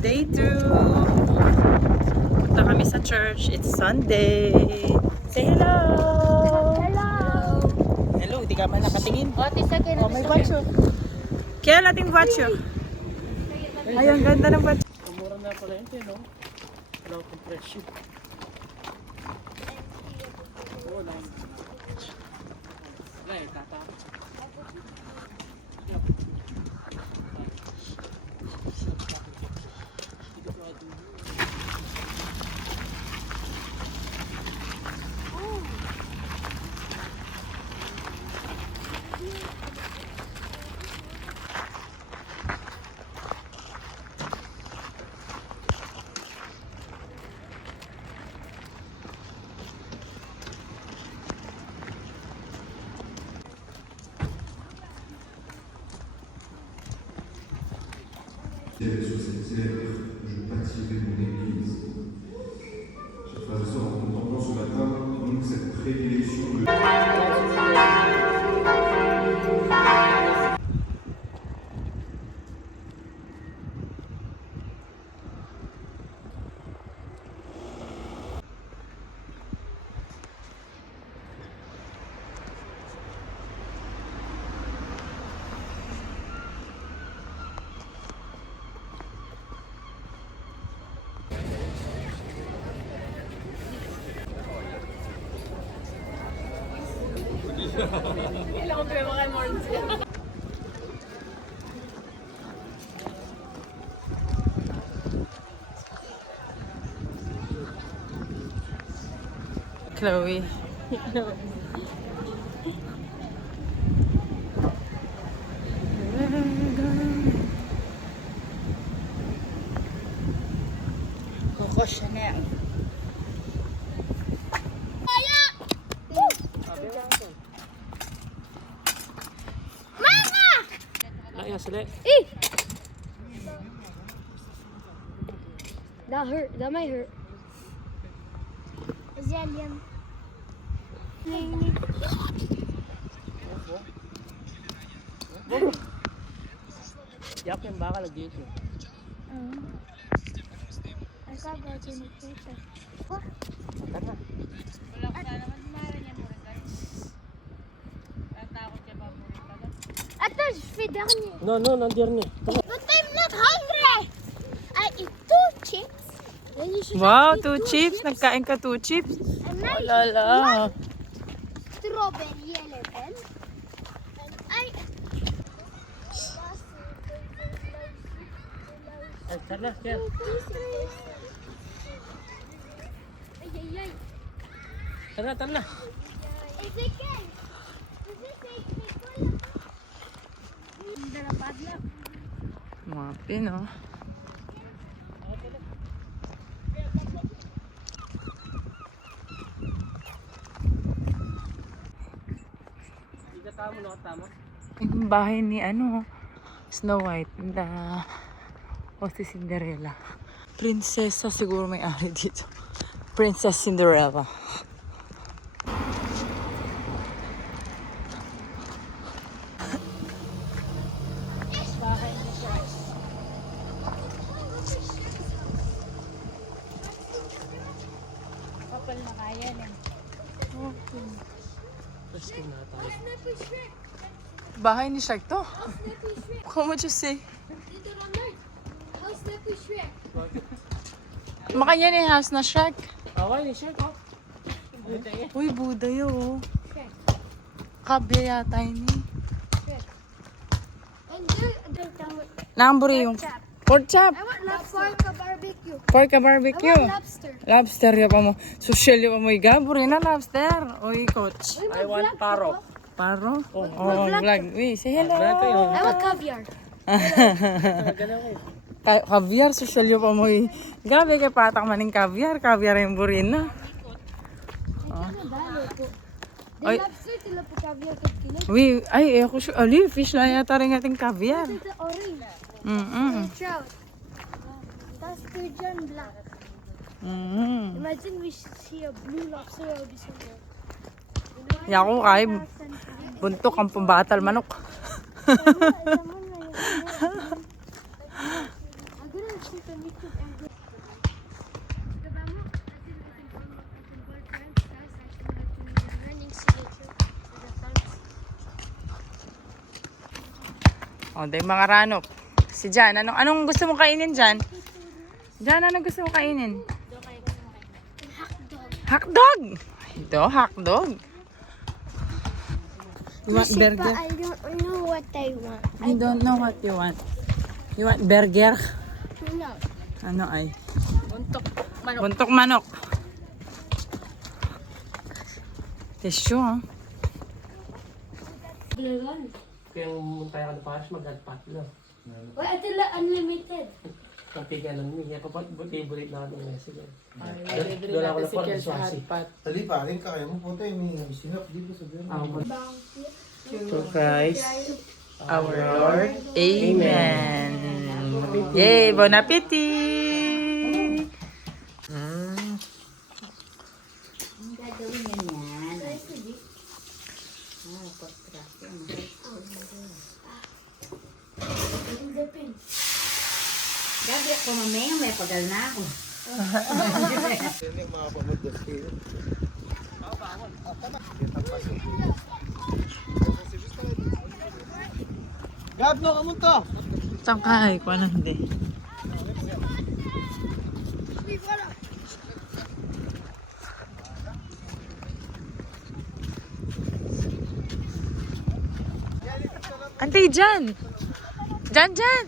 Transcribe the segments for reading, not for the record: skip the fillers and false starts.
Day 2. Punta kami sa church. It's Sunday. Say hello! Hello! Hello, hindi ka man nakatingin. What is again? Oh, may watch oh. Kaya nating watch oh. Ay, ang ganda ng watch. Mura na pala yun, no? Wala akong presyo. Oo lang. Wala eh, tata. Sur cette terre, je bâtirai mon église. Chers frères et sœurs, en contemplant ce matin, donc cette prédilection de... On peut vraiment le dire. Chloe. Coco Chanel. Naya sila. That hurt. That might hurt. Zelium. Yak yung baka lagi ito. I saw that in the picture. What? Tara. Attends, je fais dernier. No, nandiyan niya. Tara. But I'm not hungry. I eat 2 chips. Then you should Wow, eat 2 chips. Nagkain ka 2 chips. And I Lala. eat 1 strawberry 11. And I... Ay, tara, yan. Ay. Tara, tara. Ezekiel. Mga pino. Hindi ka tama, nakatama. Yung bahay ni Snow White. O si Cinderella. Prinsesa siguro may ari dito. Princess Cinderella. Kapal na kaya yan. Pwesto na tayo. Bahay ni Shark to. How much you say? Dito naman. How's Snappy Shrek? Makanya ni house na Shark. Away ni Shark, oh. Buta yan. Uy, Buda yun. Shrek. Kabya yata yun eh. And there's Namburi yung pork chop. I want lobster. Barbecue. Pork I barbecue. want lobster. Lobster ya pa mo. Social ya pa mo. Gaburi na lobster. Uy, coach. I want paro. Paro? Oh, vlog. Uy, say hello. Vlog kayo. I want caviar. Ganun kayo. Caviar, social ya pa mo. Gabi kay patak maning caviar. Caviar yung burina. The Ay. lobster tila po caviar kat kilig. Uy, ay, ako siya. Ali, fish na yata rin ating caviar. This is the orange. Mm-mm. Trout. That's sturgeon black. Mm-mm. Imagine we see a blue lobster. That would be so good. Yako kay buntok ang pambatal manok. I'm gonna see O, dahil mga ranok. Si Jan, anong gusto mo kainin, Jan? Jan, anong gusto mo kainin? Hotdog! Ito, hotdog. You want burger? I don't know what I want. I don't know what you want. You want burger? No. Ano ay? Buntok manok. Buntok manok. Tissue, ha? Kaya yung tayo ka na paras, mag-agpat na. Why ito lang unlimited? Ang tiga lang niya. Bulit na kami nga sila. Libre Wala ko natin na si po, Kel sa Suwasi. hotpot. Tali pa rin kaya mo po tayo may sinap dito sa Biyernes. To Christ, our Lord. Amen. Yay, bon appetit! Gagawin yan yan. Ah, contract yan. Gabi ako mamaya, may pagal na ako. Gab, no, kamunta! Tangkay ko na hindi. Antay, Jan! Jan! Jan!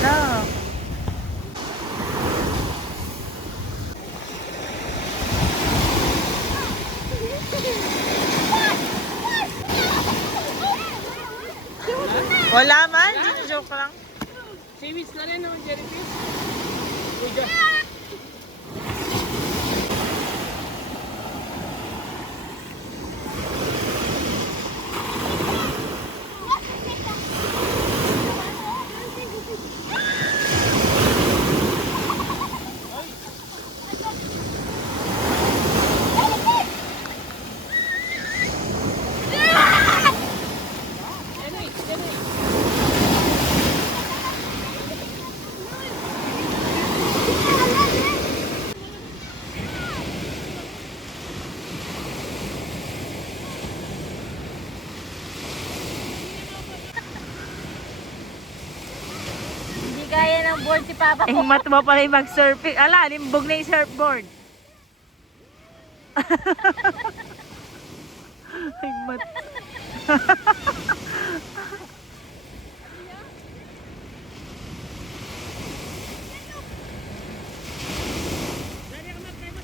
No. Wala man, joke lang. Seaweeds na rin, no? Jellyfish. Hindi kaya ng board si Papa ko. Mat mo pala yung mag-surfing. Ala, limbog na yung surfboard. Mat.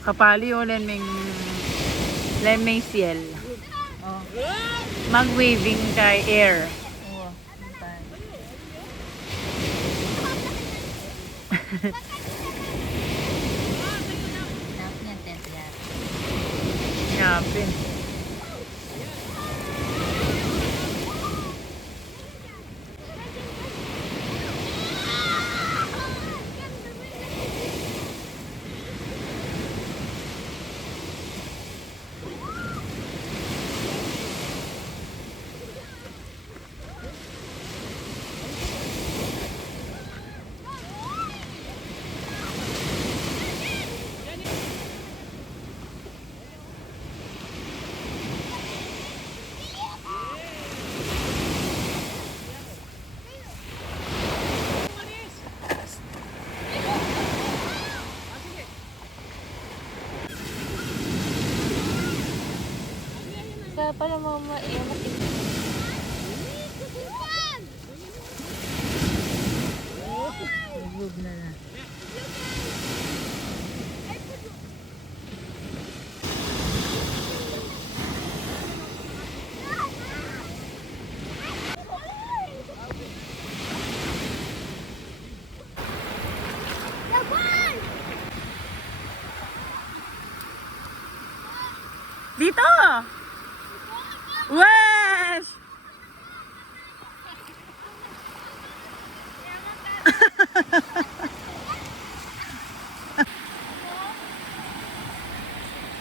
Kapali o lemeng ciel. Mag-waving kay air. Tapos niyan, tent yan. Yapin. Kaya pala mama, Nagug na na. Dito! Wes!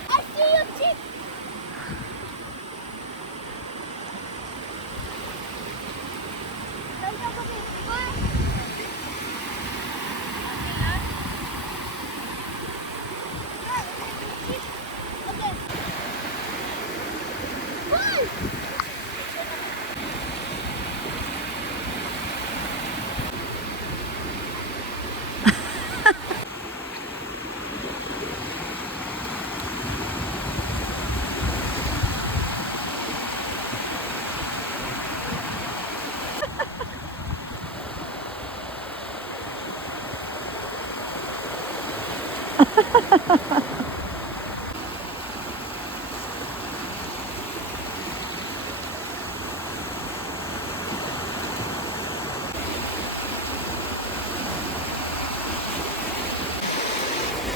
I see you, chick. Don't talk about it. Okay. Bye.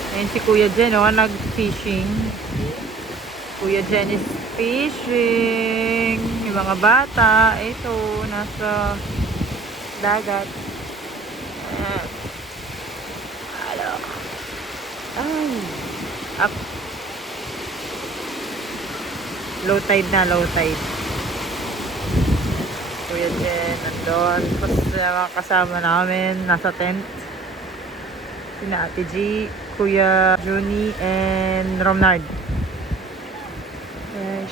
Ayun si Kuya Jen, oh, nag-fishing. Kuya Jen is fishing. Yung mga bata, ito, nasa dagat. Hello. Ay. Up. Low tide na, low tide. Kuya Jen, nandun. Tapos mga kasama namin, nasa tent. Sina Ate G, Kuya Juni, and Romnard. Yes.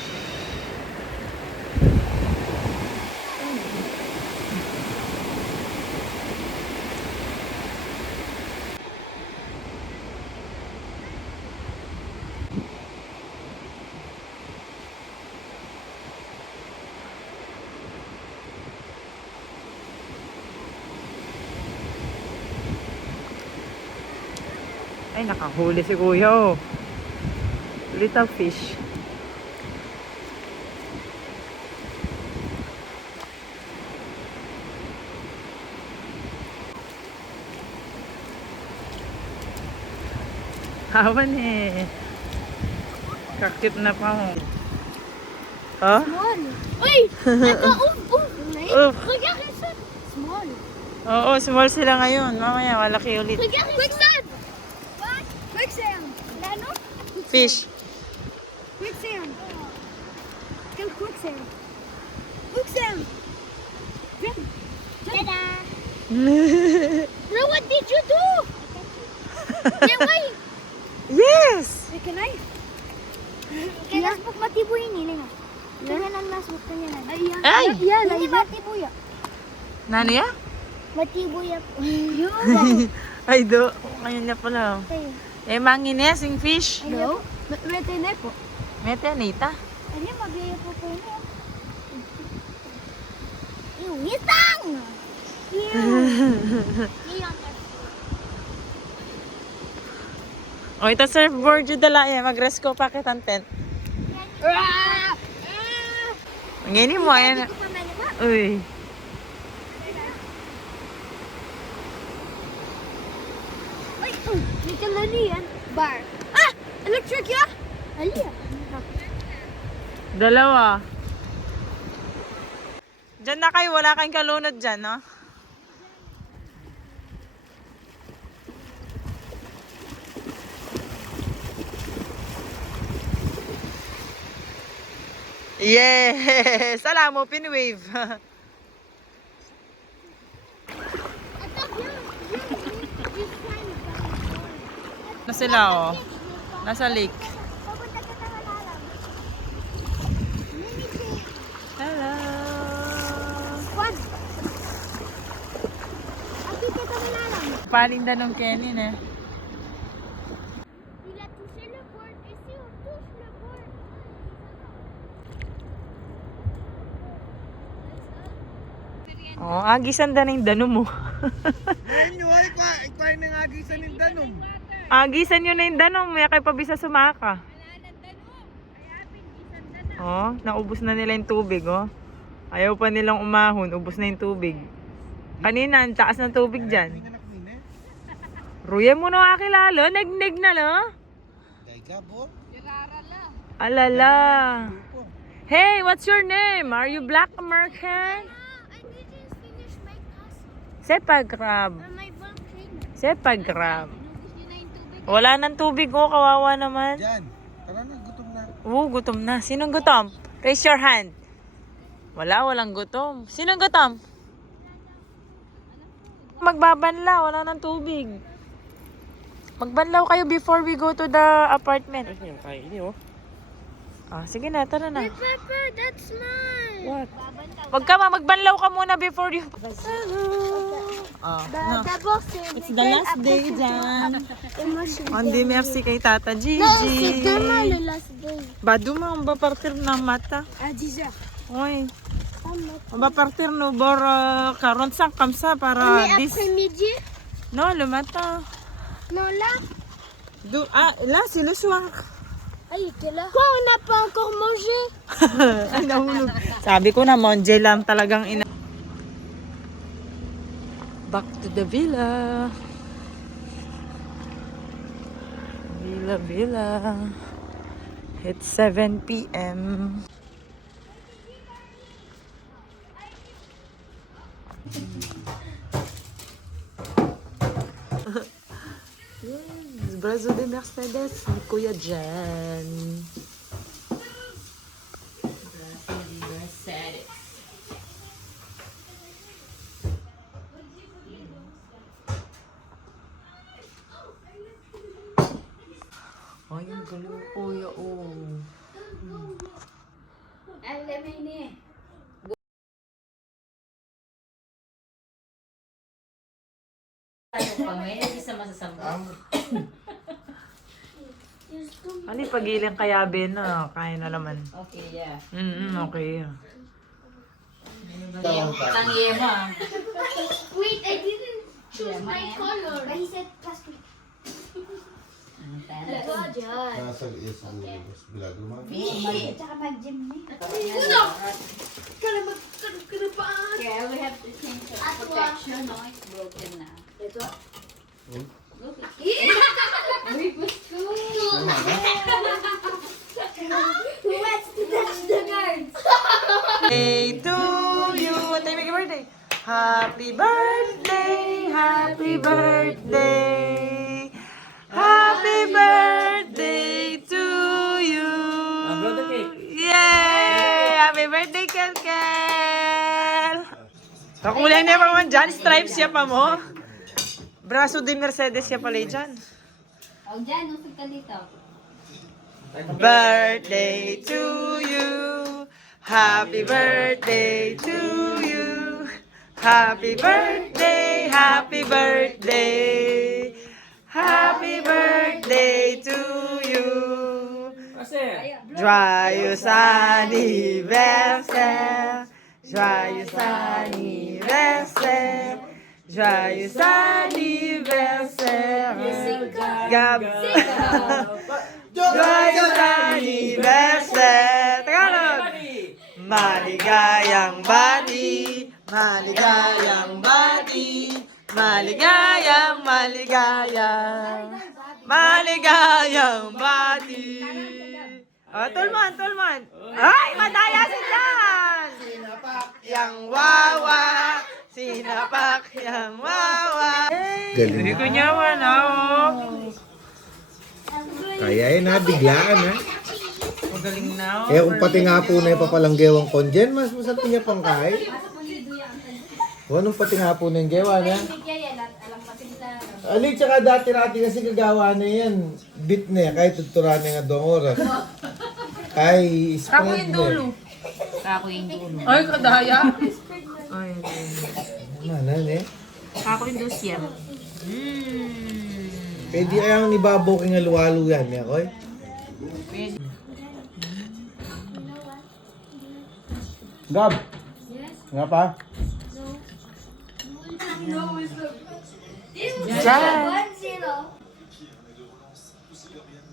Ay, nakahuli si Kuya, oh. Little fish. Hawan eh. Kakit na pa mo. Oh? Small. Uy! Ito, Oof. Regarde ça. Small. Oo, small sila ngayon. Mamaya, malaki ulit. Regarde quicksand. What? Quicksand. Lano? Fish. Quicksand. Quel quicksand? Quicksand. Ta-da. Bro, what did you do? Yeah, wait. Yes! Can I? Kaya nasbuk matibuy ini nga. Kaya nang nasbuk ka niya. Ay! Hindi matibuy. Nano ya? Matibuy. Ay, do. Ngayon na pala. Eh, manginesing fish. No? Mete na po. Mete, Anita. Ano magaya po po niya? Yung itang! O, ito surfboard yung dala yan. Mag-rescue pa kitang tent. Ngini mo, ayan. Uy. Ay, may kalani yan. Bar. Ah! Electric ya? Alia. Dalawa. Diyan na kayo. Wala kayong kalunod dyan, no? Yes! Alam mo, pinwave. Na sila, oh. Nasa lake. Papunta ka ng alalam. Hello! Squad. Akit ka ng alalam. Palinda nung Kenin, eh. Il a touché le board. Et si on touche le board? Oh, agisan da na yung danom mo. Ayun nyo, ikaw nang agisan ng danom. Agisan yun na yung danom. May kay pabisa sumaka. Oh, naubos na nila yung tubig, oh. Ayaw pa nilang umahon. Ubos na yung tubig. Kanina, ang taas ng tubig dyan. Ruya mo na kakilala. Nagnig na la. Alala. Hey, what's your name? Are you Black American? I didn't finish my task. Sepagrab. My volcano. Sepagrab. Inubos niyo na yung tubig. Wala nang tubig, oh. Kawawa naman. Yan. Tara na, gutom na. Oo, gutom na. Sinong gutom? Raise your hand. Walang gutom. Sinong gutom? Magbabanlaw, wala nang tubig. Magbanlaw kayo before we go to the apartment. Ay, yung kain niyo. Ah, sige na, tara na. Pepper, that's mine. What? Wag ka magbanlaw ka muna before you... Hello. Ah, no. It's the last day dyan. Hindi merci kay Tata Gigi. No, c'est demain le last day. Badu mo, ang bapartir na mata. À 10h. Oy. On va partir nous boire 45 comme ça par 10. Après-midi? Non, le matin. Non, là? Là, c'est le soir. Ah, il était là. Quoi, on n'a pas encore mangé? Ay, nahulog. Sabi ko na, monje lang talagang ina. Back to the villa. Villa. It's 7 p.m. Brazo de Mercedes ni Kuya Jan. Brazo de Mercedes. Ay, ang galing Kuya, oh. Ano yung pagiling kayabe na? Kaya na naman. Okay, yeah. Okay. Wait, I didn't choose my color. But he said plastic. Nasa yes, bilado mo. Yeah, we have to change the protection. No, it's broken now. We put two. Who wants to touch the nerds? Hey to you. What time your birthday? Happy birthday. Happy birthday. Happy birthday to you. Blow the cake. Yay! Happy birthday, Kel. Kakulay na pa man dyan. Stripes siya pa mo. Braso de Mercedes siya pala dyan. Oh, dyan, usap ka dito. Birthday to you. Happy birthday to you. Happy birthday, happy birthday. Happy birthday to you. Kasi, Joyeux anniversaire. Joyeux anniversaire. Joyeux anniversaire. Gab. Joyeux anniversaire. Tagalog. Maligayang bati. Maligayang bati. Maligayang bati. Tulman. Ay, madaya si Jan. Sinapak yang wawa. Hindi ko nyawa na, oh. Kaya yun ha, biglaan ha. Magaling na, oh. Eh kung pati nga po na yung papalanggewang konjen, mas masarap niya pang kahit. O anong pati nga po na yung gewa na? Ali, tsaka dati-rati kasi gagawa na yan. Bit na yan, kahit tuturan na nga 2 oras. Ay, spread na. Kako yung dulo. Ay, kadaya. Ay, Manan eh. Kako yung dosya. Pwede kayang nibabaw kang alualo yan, eh, koy? Gab? Nga pa? Jan. 1-0.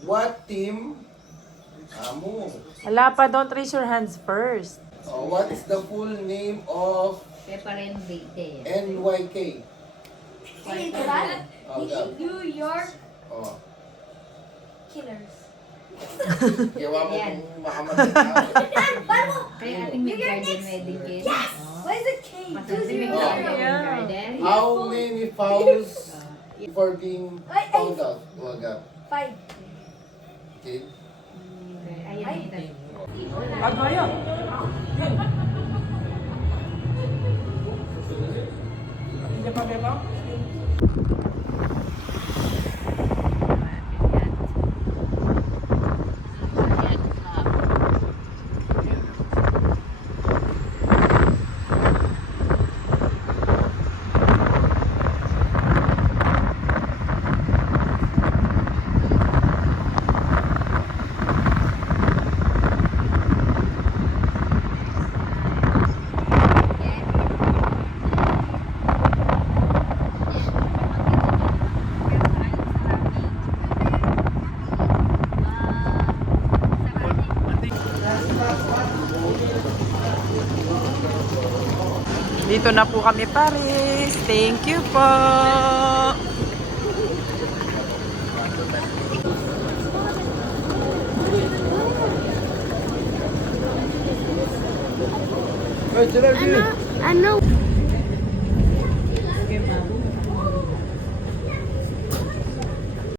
What team? Amo. Wala pa, don't raise your hands first. What is the full name of Peparente. NYK? New York Oh. Killers. Gawa mo Yan. kung makamatay tao. Kaya ating may garden wedding cake. Yes! Why is it K? Masarap may 2-0. garden. How many fouls for being found out? Wag 5. Okay. Ayan na yun. Dito na po kami, Paris. Thank you po. Hey, Geraldine. Ano?